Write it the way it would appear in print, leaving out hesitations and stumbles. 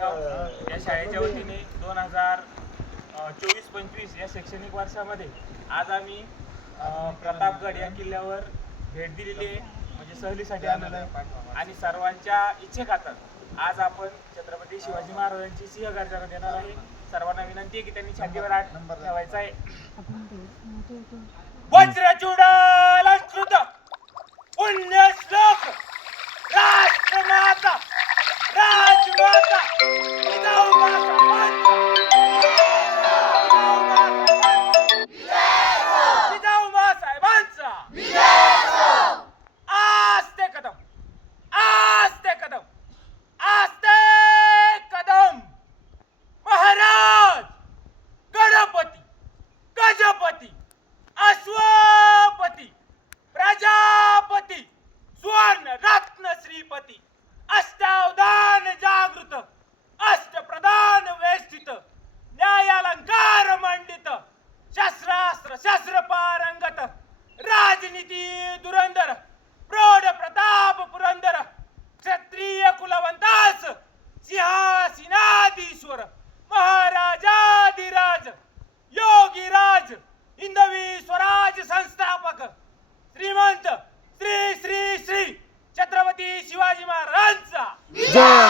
या शाळेच्या वतीने 2024-25 या शैक्षणिक वर्षामध्ये आज आम्ही प्रतापगड या किल्ल्यावर भेट दिलेली आहे, म्हणजे सहलीसाठी आलेलो आहे आणि सर्वांच्या इच्छेखातर आज आपण छत्रपती शिवाजी महाराजांची सिंहगर्जना देणार आहे. सर्वांना विनंती आहे की त्यांनी छातीवर हात ठेवायचा आहे. वज्रचूडालंकृत पुण्यश्लोक राष्ट्रमाता राजमाता जिजाऊ मासाहेबांचा आस्ते कदम आस्ते कदम आस्ते कदम. महाराज गणपती गजपती अश्वपती प्रजापती सुवर्ण रत्न श्रीपती अष्टावधान जागृत अष्टप्रधान वेष्टित न्यायालंकार मंडित शस्त्रास्त्र शस्त्र पारंगत राजनीती धुरंधर प्रौढ प्रताप पुरंदर क्षत्रिय कुलवंतास सिंहासनाधीश्वर महाराजाधिराज योगीराज हिंदवी स्वराज संस्थापक श्रीमंत श्री श्री श्री छत्रपती शिवाजी महाराजांचा जय